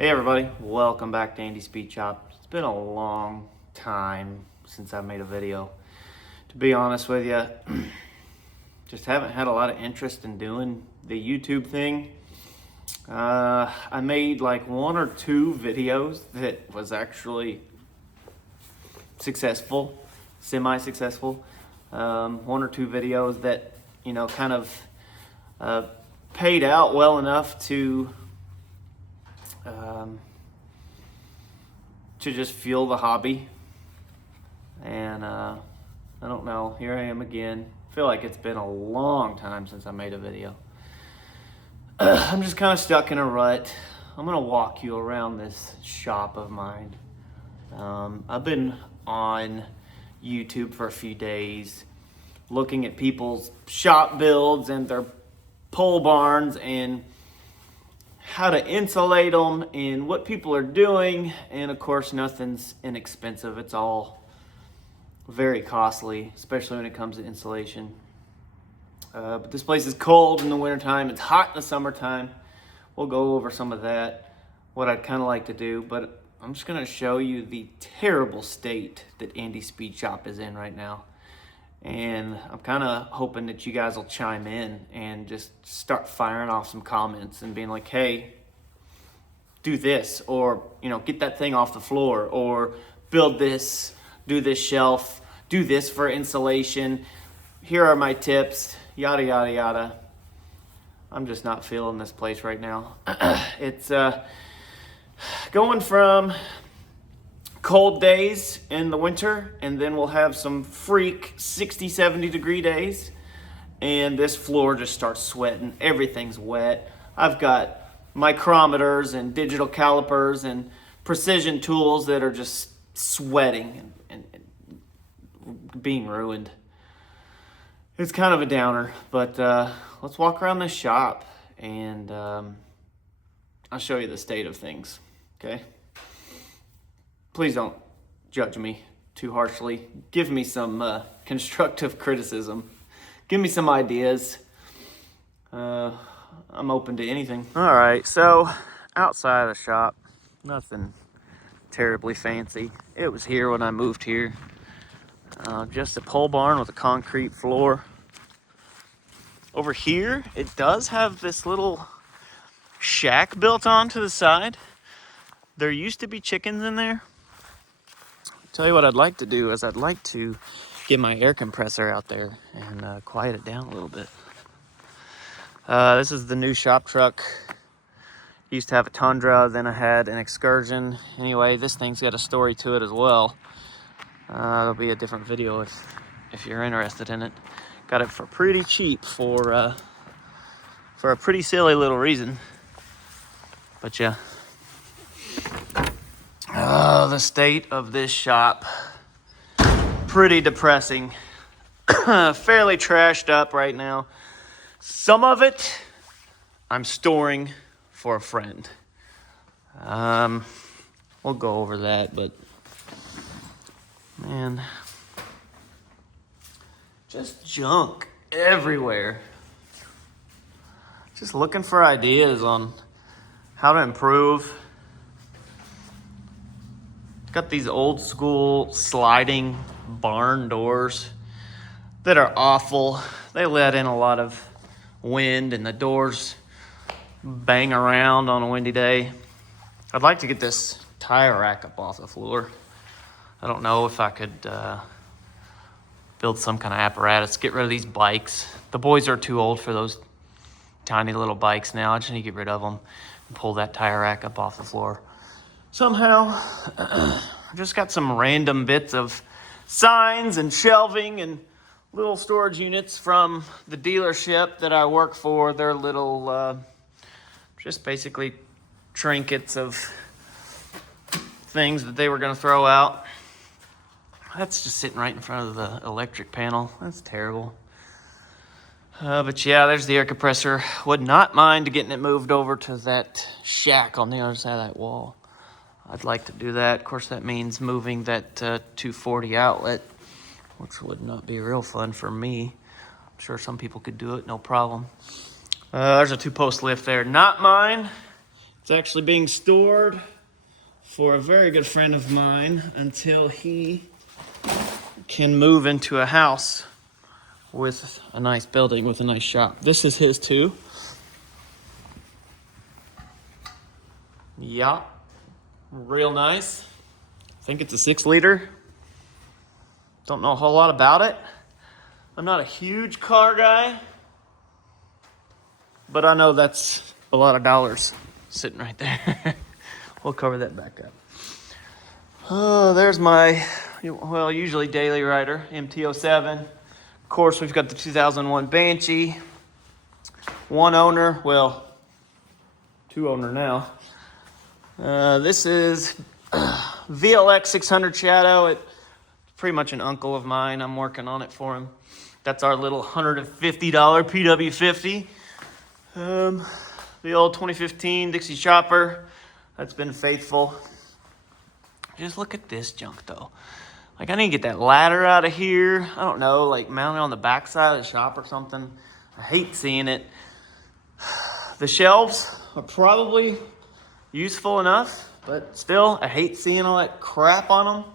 Hey everybody, welcome back to Andy's Speed Shop. It's been a long time since I made a video. To be honest with you, just haven't had a lot of interest in doing the YouTube thing. I made like one or two videos that was actually successful, semi-successful. One or two videos that, kind of paid out well enough to just fuel the hobby. And I don't know, here I am again. I feel like it's been a long time since I made a video. I'm just kind of stuck in a rut. I'm gonna walk you around this shop of mine. I've been on YouTube for a few days looking at people's shop builds and their pole barns and how to insulate them and what people are doing. And of course, nothing's inexpensive. It's all very costly, especially when it comes to insulation. But this place is cold in the wintertime. It's hot in the summertime. We'll go over some of that, what I'd kind of like to do. But I'm just going to show you the terrible state that Andy's Speed Shop is in right now. And I'm kind of hoping that you guys will chime in and just start firing off some comments and being like, hey, do this, or, get that thing off the floor, or build this, do this shelf, do this for insulation. Here are my tips, yada, yada, yada. I'm just not feeling this place right now. It's going from cold days in the winter, and then we'll have some freak 60, 70 degree days, and this floor just starts sweating. Everything's wet. I've got micrometers and digital calipers and precision tools that are just sweating and being ruined. It's kind of a downer, but let's walk around this shop and I'll show you the state of things, okay? Please don't judge me too harshly. Give me some constructive criticism. Give me some ideas. I'm open to anything. All right, so outside of the shop, nothing terribly fancy. It was here when I moved here. Just a pole barn with a concrete floor. Over here, it does have this little shack built onto the side. There used to be chickens in there. Tell you what I'd like to do is I'd like to get my air compressor out there and quiet it down a little bit. This is the new shop truck. Used to have a Tundra, then I had an Excursion. Anyway, this thing's got a story to it as well. There'll be a different video if you're interested in it. Got it for pretty cheap for a pretty silly little reason. But yeah. The state of this shop, pretty depressing. Fairly trashed up right now. Some of it I'm storing for a friend. We'll go over that, but man, just junk everywhere. Just looking for ideas on how to improve. Got these old school sliding barn doors that are awful. They let in a lot of wind and the doors bang around on a windy day. I'd like to get this tire rack up off the floor. I don't know if I could build some kind of apparatus, get rid of these bikes. The boys are too old for those tiny little bikes now. I just need to get rid of them and pull that tire rack up off the floor. Somehow, just got some random bits of signs and shelving and little storage units from the dealership that I work for. They're little, just basically trinkets of things that they were going to throw out. That's just sitting right in front of the electric panel. That's terrible. But yeah, there's the air compressor. Would not mind getting it moved over to that shack on the other side of that wall. I'd like to do that. Of course, that means moving that 240 outlet, which would not be real fun for me. I'm sure some people could do it, no problem. There's a 2-post lift there. Not mine. It's It's actually being stored for a very good friend of mine until he can move into a house with a nice building, with a nice shop. This is his too. Yeah, real nice. I think it's a 6-liter. Don't know a whole lot about it. I'm not a huge car guy, but I know that's a lot of dollars sitting right there. We'll cover that back up. Oh, there's my, well, usually daily rider, MT-07. Of course, we've got the 2001 Banshee. One owner, well, 2 owner now. This is VLX 600 Shadow. It's pretty much an uncle of mine. I'm working on it for him. That's our little $150 PW50. The old 2015 Dixie Chopper. That's been faithful. Just look at this junk though. Like, I need to get that ladder out of here. I don't know, like mount it on the back side of the shop or something. I hate seeing it. The shelves are probably useful enough, but still, I hate seeing all that crap on them.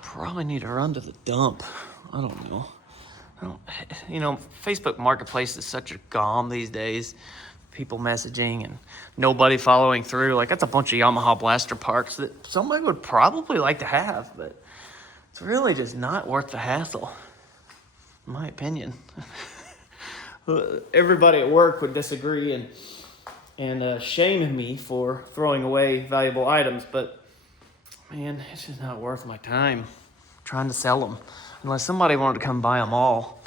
Probably need to run to the dump. I don't know. You know, Facebook Marketplace is such a gom these days. People messaging and nobody following through. Like, that's a bunch of Yamaha blaster parts that somebody would probably like to have, but it's really just not worth the hassle, in my opinion. Everybody at work would disagree and shame me for throwing away valuable items, but man, it's just not worth my time trying to sell them unless somebody wanted to come buy them all.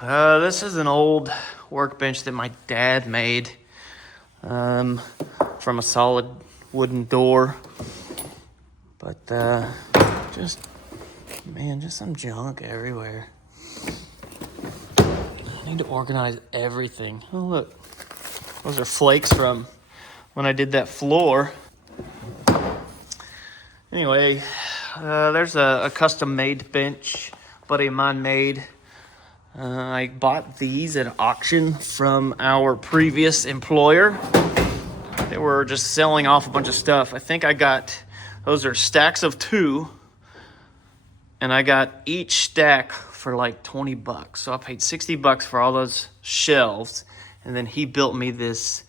This is an old workbench that my dad made from a solid wooden door, but just some junk everywhere. I need to organize everything. Oh, look. Those are flakes from when I did that floor. Anyway, there's a custom-made bench a buddy of mine made. I bought these at auction from our previous employer. They were just selling off a bunch of stuff. I think those are stacks of 2, and I got each stack for like $20. So I paid $60 for all those shelves, and then he built me this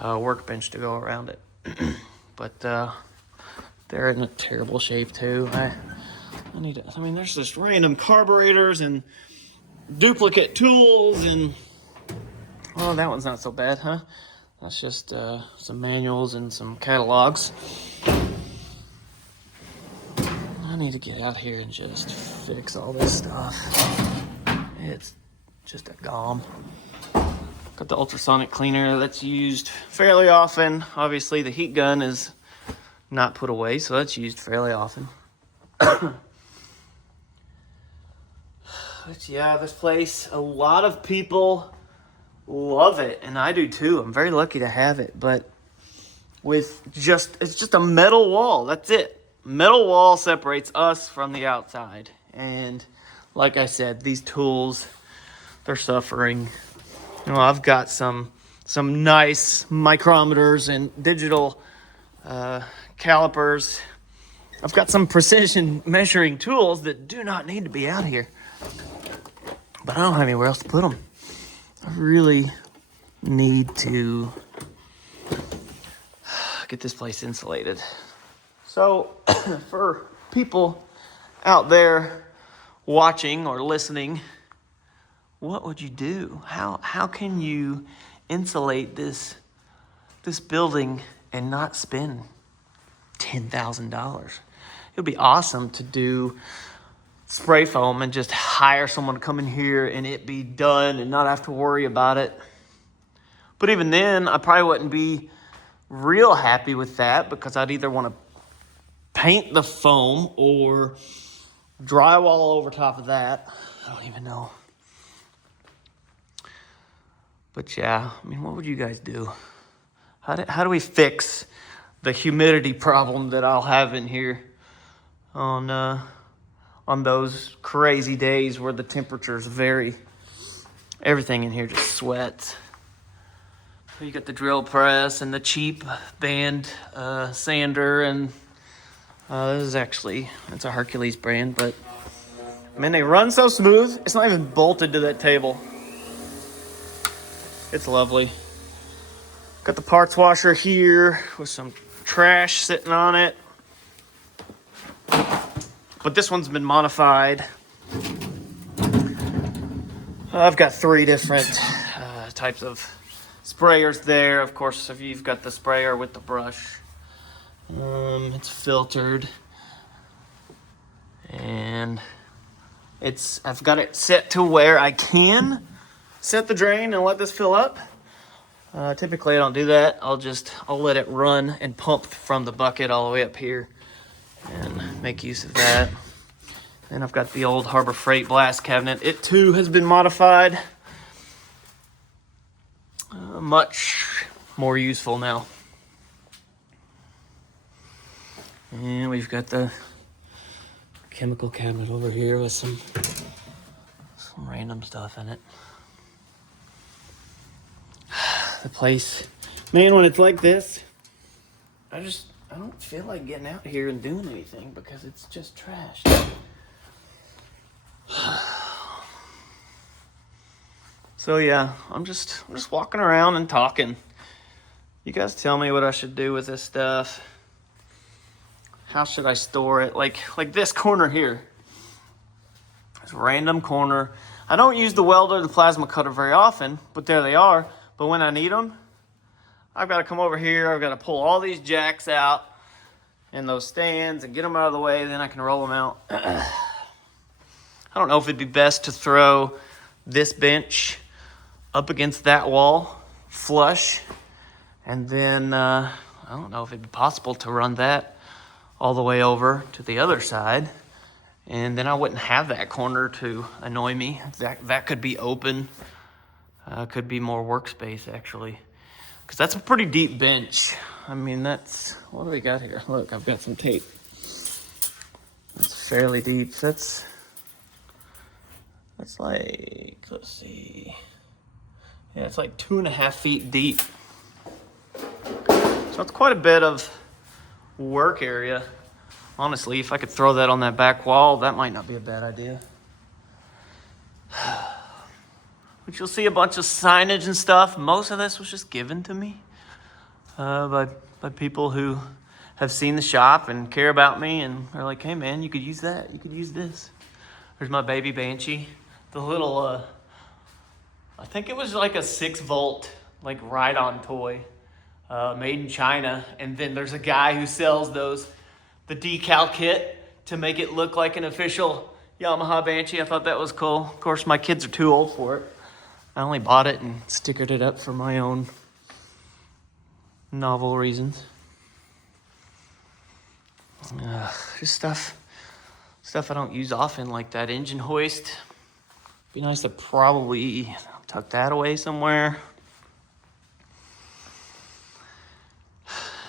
workbench to go around it. But they're in a terrible shape too. There's just random carburetors and duplicate tools, and oh, that one's not so bad, huh? That's just some manuals and some catalogs. I need to get out here and just fix all this stuff. It's just a gom. Got the ultrasonic cleaner that's used fairly often. Obviously, the heat gun is not put away, so that's used fairly often. But yeah, this place, a lot of people love it, and I do too. I'm very lucky to have it, but it's just a metal wall. That's it. Metal wall separates us from the outside. And like I said, these tools, they're suffering. You know, I've got some nice micrometers and digital calipers. I've got some precision measuring tools that do not need to be out here. But I don't have anywhere else to put them. I really need to get this place insulated. So for people out there watching or listening, what would you do? How can you insulate this building and not spend $10,000? It would be awesome to do spray foam and just hire someone to come in here and it be done and not have to worry about it. But even then, I probably wouldn't be real happy with that, because I'd either want to paint the foam or drywall over top of that. I don't even know. But yeah, I mean, what would you guys do? How do we fix the humidity problem that I'll have in here on those crazy days where the temperatures vary? Everything in here just sweats. You got the drill press and the cheap band sander, and this is actually, it's a Hercules brand, but I mean, they run so smooth. It's not even bolted to that table. It's lovely. Got the parts washer here with some trash sitting on it. But this one's been modified. I've got 3 different types of sprayers there. Of course, if you've got the sprayer with the brush, it's filtered, and I've got it set to where I can set the drain and let this fill up. Typically I don't do that. I'll let it run and pump from the bucket all the way up here and make use of that. And I've got the old Harbor Freight blast cabinet. It too has been modified. Much more useful now. And we've got the chemical cabinet over here with some random stuff in it. The place, man, when it's like this, I don't feel like getting out here and doing anything because it's just trash. So yeah, I'm just walking around and talking. You guys tell me what I should do with this stuff. How should I store it? Like this corner here. This random corner. I don't use the welder, the plasma cutter very often, but there they are. But when I need them, I've got to come over here. I've got to pull all these jacks out and those stands and get them out of the way. Then I can roll them out. I don't know if it'd be best to throw this bench up against that wall, flush, and then I don't know if it'd be possible to run that all the way over to the other side, and then I wouldn't have that corner to annoy me. That could be open. Could be more workspace, actually, because that's a pretty deep bench. I mean, what do we got here? Look, I've got some tape. It's fairly deep. That's like, let's see. Yeah, it's like 2.5 feet deep. So it's quite a bit of work area. Honestly, if I could throw that on that back wall, that might not be a bad idea. But you'll see a bunch of signage and stuff. Most of this was just given to me by people who have seen the shop and care about me, and they're like, hey man, you could use that, you could use this. There's my baby Banshee. The little, I think it was like a 6-volt, like ride-on toy, made in China. And then there's a guy who sells the decal kit to make it look like an official Yamaha Banshee. I thought that was cool. Of course, my kids are too old for it. I only bought it and stickered it up for my own novel reasons. Just stuff I don't use often, like that engine hoist. Be nice to probably tuck that away somewhere.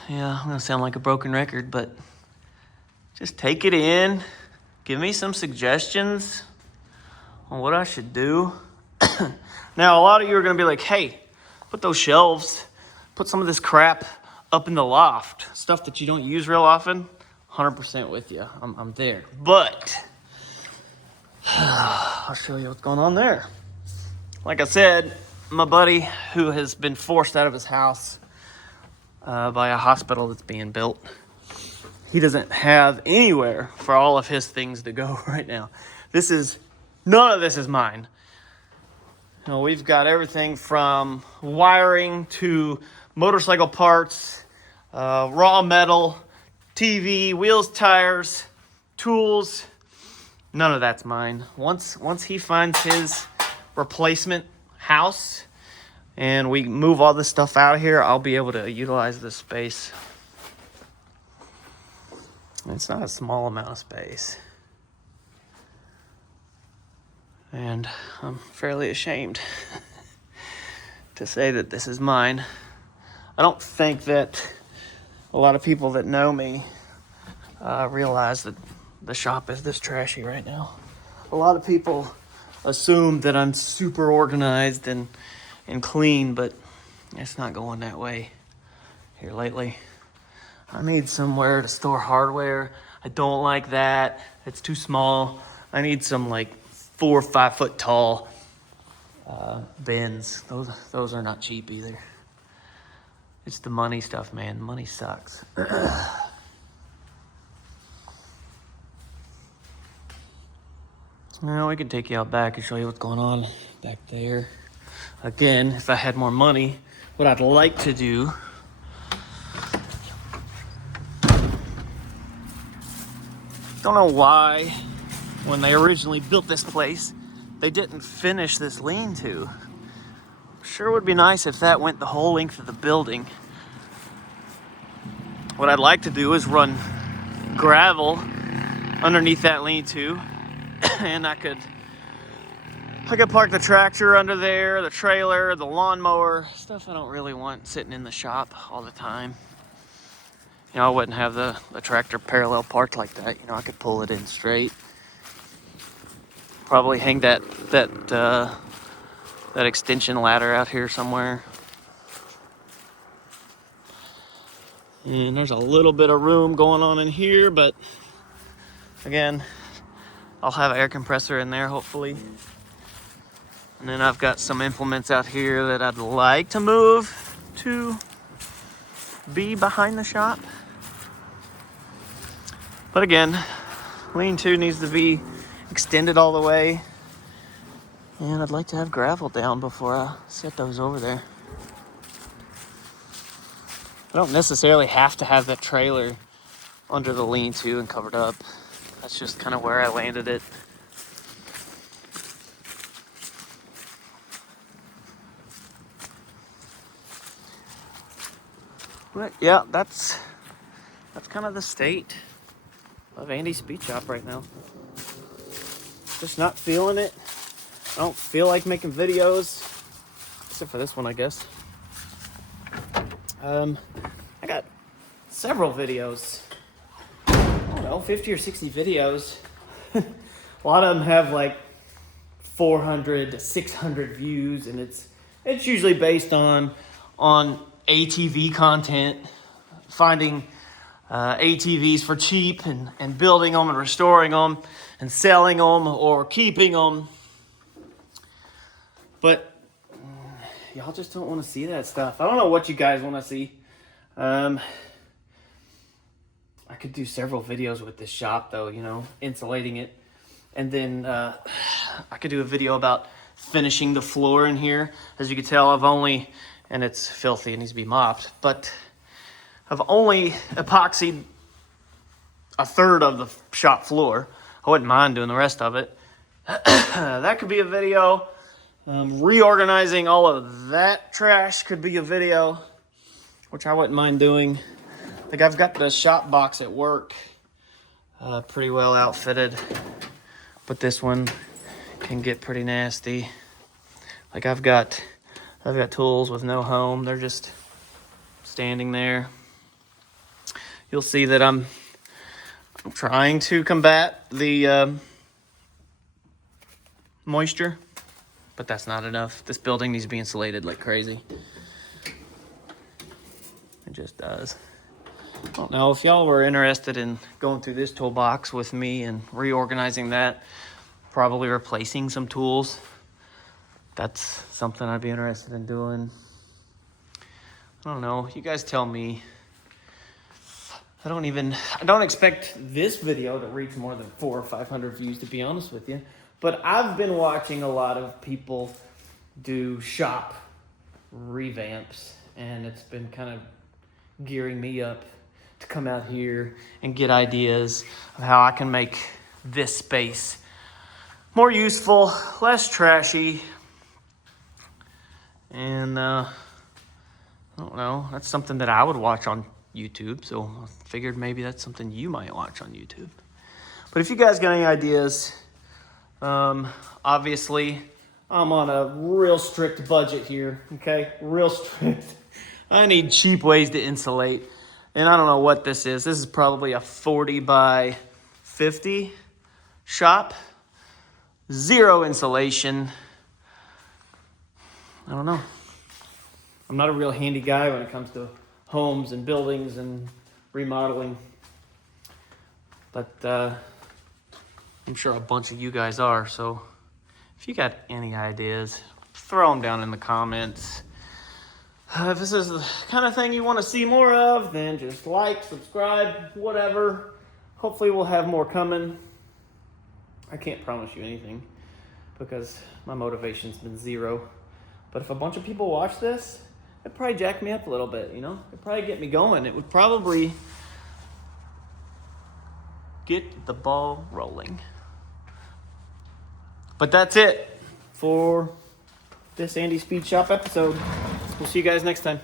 Yeah, I'm gonna sound like a broken record, but just take it in. Give me some suggestions on what I should do. Now, a lot of you are gonna be like, hey, put those shelves, put some of this crap up in the loft. Stuff that you don't use real often. 100% with you. I'm there. But I'll show you what's going on there. Like I said, my buddy who has been forced out of his house by a hospital that's being built, he doesn't have anywhere for all of his things to go right now. None of this is mine. You know, we've got everything from wiring to motorcycle parts, raw metal, TV, wheels, tires, tools. None of that's mine. Once he finds his replacement house and we move all this stuff out of here, I'll be able to utilize this space. It's not a small amount of space. And I'm fairly ashamed to say that this is mine. I don't think that a lot of people that know me realize that the shop is this trashy right now. A lot of people assume that I'm super organized and clean, but It's not going that way here lately. I need somewhere to store hardware. I don't like that. It's too small. I need some like 4 or 5 foot tall bins. Those are not cheap either. It's the money stuff, man. Money sucks. Well, we can take you out back and show you what's going on back there. Again, if I had more money, what I'd like to do don't know why, when they originally built this place, they didn't finish this lean-to. Sure would be nice if that went the whole length of the building. What I'd like to do is run gravel underneath that lean-to, and I could park the tractor under there, the trailer, the lawnmower, stuff I don't really want sitting in the shop all the time. You know, I wouldn't have the tractor parallel parked like that. You know, I could pull it in straight. Probably hang that extension ladder out here somewhere. And there's a little bit of room going on in here, but again, I'll have an air compressor in there hopefully. And then I've got some implements out here that I'd like to move to be behind the shop. But again, lean-to needs to be extended all the way. And I'd like to have gravel down before I set those over there. I don't necessarily have to have that trailer under the lean-to and covered up. That's just kind of where I landed it. But yeah, that's kind of the state of Andy's speed shop right now. Just not feeling it. I don't feel like making videos, except for this one, I guess. I got several videos. I don't know, 50 or 60 videos. A lot of them have like 400 to 600 views, and it's usually based on ATV content, finding ATVs for cheap and building them and restoring them and selling them or keeping them. But y'all just don't want to see that stuff. I don't know what you guys want to see. I could do several videos with this shop though, you know, insulating it. And then I could do a video about finishing the floor in here. As you can tell, and it's filthy, it needs to be mopped, but I've only epoxied a third of the shop floor. I wouldn't mind doing the rest of it. That could be a video. Reorganizing all of that trash could be a video, which I wouldn't mind doing. Like, I've got the shop box at work pretty well outfitted, but this one can get pretty nasty. Like, I've got tools with no home. They're just standing there. You'll see that I'm trying to combat the moisture, but that's not enough. This building needs to be insulated like crazy. It just does. I don't know if y'all were interested in going through this toolbox with me and reorganizing that, probably replacing some tools. That's something I'd be interested in doing. I don't know. You guys tell me. I don't expect this video to reach more than 400 or 500 views, to be honest with you. But I've been watching a lot of people do shop revamps, and it's been kind of gearing me up to come out here and get ideas of how I can make this space more useful, less trashy. And I don't know, that's something that I would watch on YouTube, so I figured maybe that's something you might watch on YouTube. But if you guys got any ideas, obviously I'm on a real strict budget here, okay? Real strict. I need cheap ways to insulate, and I don't know what this is. This is probably a 40 by 50 shop. Zero insulation. I don't know. I'm not a real handy guy when it comes to homes and buildings and remodeling. But I'm sure a bunch of you guys are. So if you got any ideas, throw them down in the comments. If this is the kind of thing you want to see more of, then just like, subscribe, whatever. Hopefully we'll have more coming. I can't promise you anything because my motivation's been zero. But if a bunch of people watch this, it'd probably jack me up a little bit, you know? It'd probably get me going. It would probably get the ball rolling. But that's it for this Andy Speed Shop episode. We'll see you guys next time.